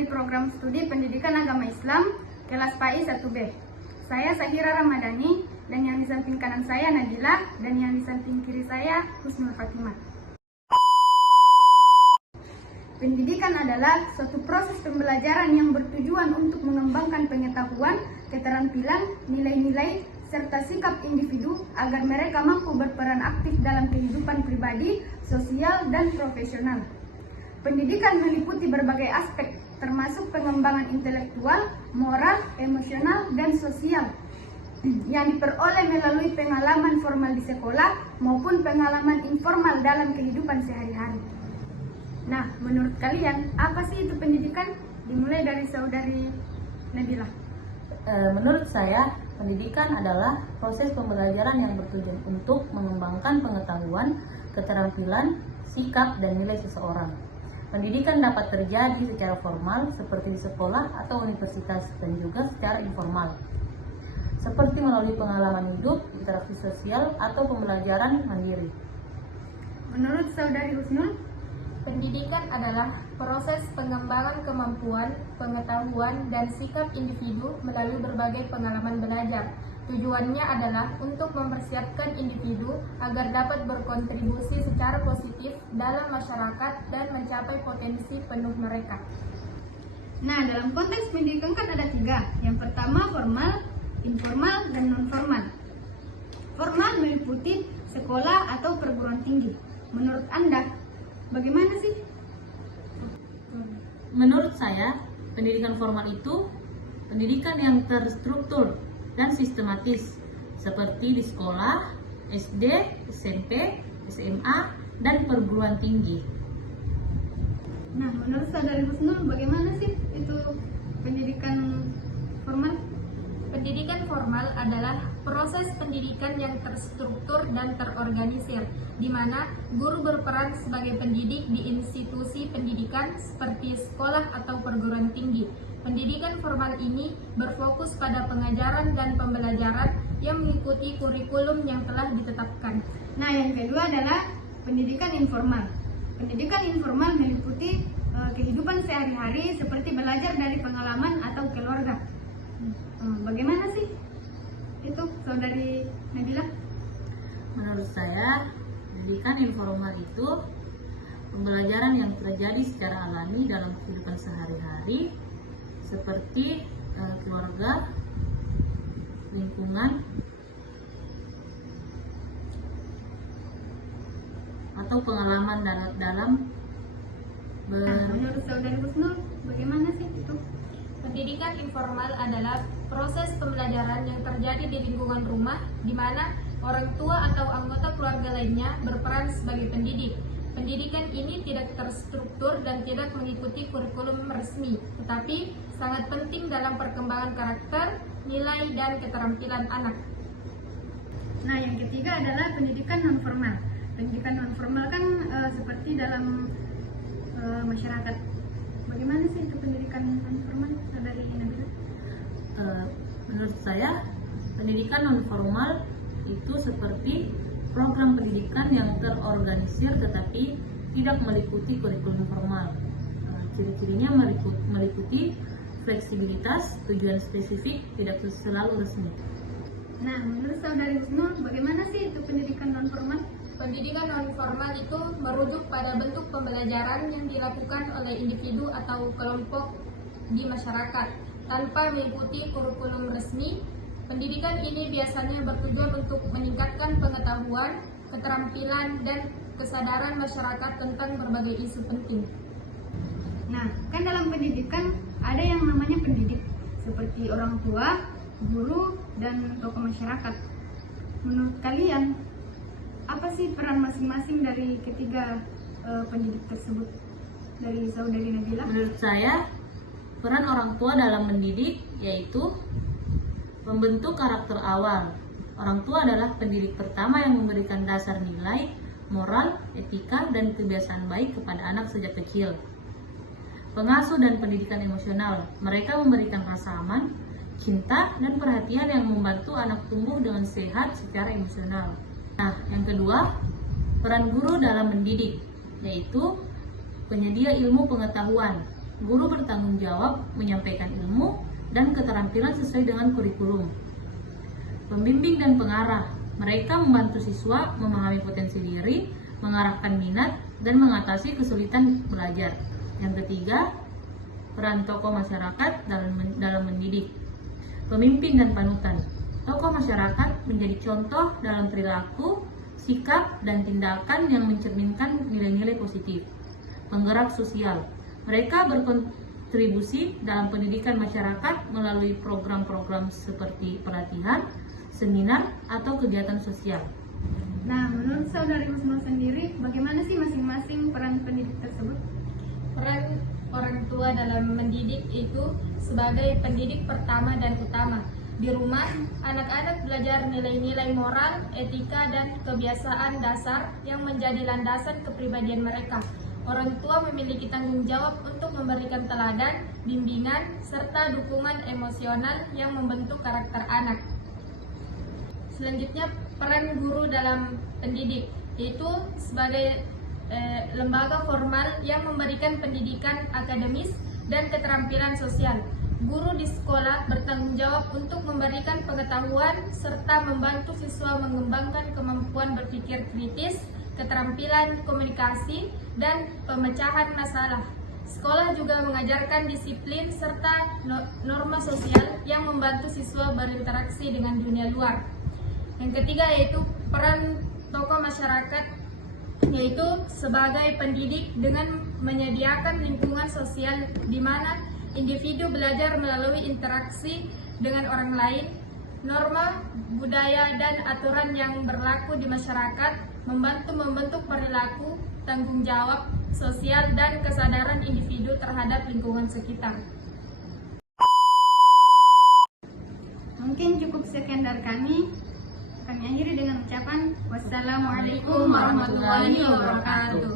dari program studi Pendidikan Agama Islam kelas PAI 1B. Saya Sahira Ramadhani, dan yang di samping kanan saya Nabila, dan yang di samping kiri saya Husnul Fatimah. Pendidikan adalah suatu proses pembelajaran yang bertujuan untuk mengembangkan pengetahuan, keterampilan, nilai-nilai, serta sikap individu agar mereka mampu berperan aktif dalam kehidupan pribadi, sosial, dan profesional. Pendidikan meliputi berbagai aspek, termasuk pengembangan intelektual, moral, emosional, dan sosial yang diperoleh melalui pengalaman formal di sekolah maupun pengalaman informal dalam kehidupan sehari-hari. Nah, menurut kalian, apa sih itu pendidikan? Dimulai dari saudari Nabila. Menurut saya, pendidikan adalah proses pembelajaran yang bertujuan untuk mengembangkan pengetahuan, keterampilan, sikap, dan nilai seseorang. Pendidikan dapat terjadi secara formal seperti di sekolah atau universitas, dan juga secara informal seperti melalui pengalaman hidup, interaksi sosial, atau pembelajaran mandiri. Menurut saudari Husnul, pendidikan adalah proses pengembangan kemampuan, pengetahuan, dan sikap individu melalui berbagai pengalaman belajar. Tujuannya adalah untuk mempersiapkan individu agar dapat berkontribusi secara positif dalam masyarakat dan mencapai potensi penuh mereka. nah dalam konteks pendidikan kan ada 3. Yang pertama formal, informal, dan non-formal. Formal meliputi sekolah atau perguruan tinggi. Menurut Anda, bagaimana sih? Menurut saya, pendidikan formal itu pendidikan yang terstruktur dan sistematis, seperti di sekolah, SD, SMP, SMA, dan perguruan tinggi. Nah, menurut saudari Husnul, bagaimana sih itu pendidikan formal? Pendidikan formal adalah proses pendidikan yang terstruktur dan terorganisir, di mana guru berperan sebagai pendidik di institusi pendidikan seperti sekolah atau perguruan tinggi. Pendidikan formal ini berfokus pada pengajaran dan pembelajaran yang mengikuti kurikulum yang telah ditetapkan. Nah, yang kedua adalah pendidikan informal. Pendidikan informal meliputi kehidupan sehari-hari seperti belajar dari pengalaman atau keluarga. Bagaimana sih itu, saudari Nabila? Menurut saya, pendidikan informal itu pembelajaran yang terjadi secara alami dalam kehidupan sehari-hari, seperti keluarga, lingkungan, atau pengalaman dalam Menurut saudari Husnul, bagaimana sih itu? Pendidikan informal adalah proses pembelajaran yang terjadi di lingkungan rumah, di mana orang tua atau anggota keluarga lainnya berperan sebagai pendidik. Pendidikan ini tidak terstruktur dan tidak mengikuti kurikulum resmi, tetapi sangat penting dalam perkembangan karakter, nilai, dan keterampilan anak. Nah, yang ketiga adalah pendidikan non-formal. Pendidikan non-formal kan seperti dalam masyarakat. Bagaimana sih itu pendidikan non-formal, saudari Nabila? Menurut saya, pendidikan non-formal itu seperti program pendidikan yang terorganisir tetapi tidak meliputi kurikulum formal. Ciri-cirinya meliputi fleksibilitas, tujuan spesifik, tidak selalu resmi. Nah, menurut saudari Husnul, bagaimana sih itu pendidikan non-formal? Pendidikan non-formal itu merujuk pada bentuk pembelajaran yang dilakukan oleh individu atau kelompok di masyarakat tanpa mengikuti kurikulum resmi. Pendidikan ini biasanya bertujuan untuk meningkatkan pengetahuan, keterampilan, dan kesadaran masyarakat tentang berbagai isu penting. Nah, kan dalam pendidikan ada yang namanya pendidik, seperti orang tua, guru, dan tokoh masyarakat. Menurut kalian, apa sih peran masing-masing dari ketiga pendidik tersebut? Dari saudari Nabila? Menurut saya, peran orang tua dalam mendidik yaitu membentuk karakter awal. Orang tua adalah pendidik pertama yang memberikan dasar nilai, moral, etika, dan kebiasaan baik kepada anak sejak kecil. Pengasuh dan pendidikan emosional. Mereka memberikan rasa aman, cinta, dan perhatian yang membantu anak tumbuh dengan sehat secara emosional. Nah, yang kedua, peran guru dalam mendidik, yaitu penyedia ilmu pengetahuan. guru bertanggung jawab menyampaikan ilmu dan keterampilan sesuai dengan kurikulum. Pembimbing dan pengarah, mereka membantu siswa memahami potensi diri, mengarahkan minat, dan mengatasi kesulitan belajar. Yang ketiga, peran tokoh masyarakat dalam mendidik. Pemimpin dan panutan. Tokoh masyarakat menjadi contoh dalam perilaku, sikap, dan tindakan yang mencerminkan nilai-nilai positif. Penggerak sosial. Mereka berkontribusi dalam pendidikan masyarakat melalui program-program seperti pelatihan, seminar, atau kegiatan sosial. Nah, menurut saudari Husnul sendiri, bagaimana sih masing-masing peran pendidik tersebut? Peran orang tua dalam mendidik itu sebagai pendidik pertama dan utama. Di rumah, anak-anak belajar nilai-nilai moral, etika, dan kebiasaan dasar yang menjadi landasan kepribadian mereka. Orang tua memiliki tanggung jawab untuk memberikan teladan, bimbingan, serta dukungan emosional yang membentuk karakter anak. Selanjutnya, peran guru dalam pendidik, yaitu sebagai lembaga formal yang memberikan pendidikan akademis dan keterampilan sosial. Guru di sekolah bertanggung jawab untuk memberikan pengetahuan serta membantu siswa mengembangkan kemampuan berpikir kritis, keterampilan komunikasi, dan pemecahan masalah. Sekolah juga mengajarkan disiplin serta norma sosial yang membantu siswa berinteraksi dengan dunia luar. Yang ketiga yaitu peran tokoh masyarakat, yaitu sebagai pendidik dengan menyediakan lingkungan sosial di mana individu belajar melalui interaksi dengan orang lain, norma, budaya, dan aturan yang berlaku di masyarakat, membantu membentuk perilaku, tanggung jawab sosial, dan kesadaran individu terhadap lingkungan sekitar. Mungkin cukup sekian dari kami. Kami akhiri dengan ucapan wassalamualaikum warahmatullahi wabarakatuh.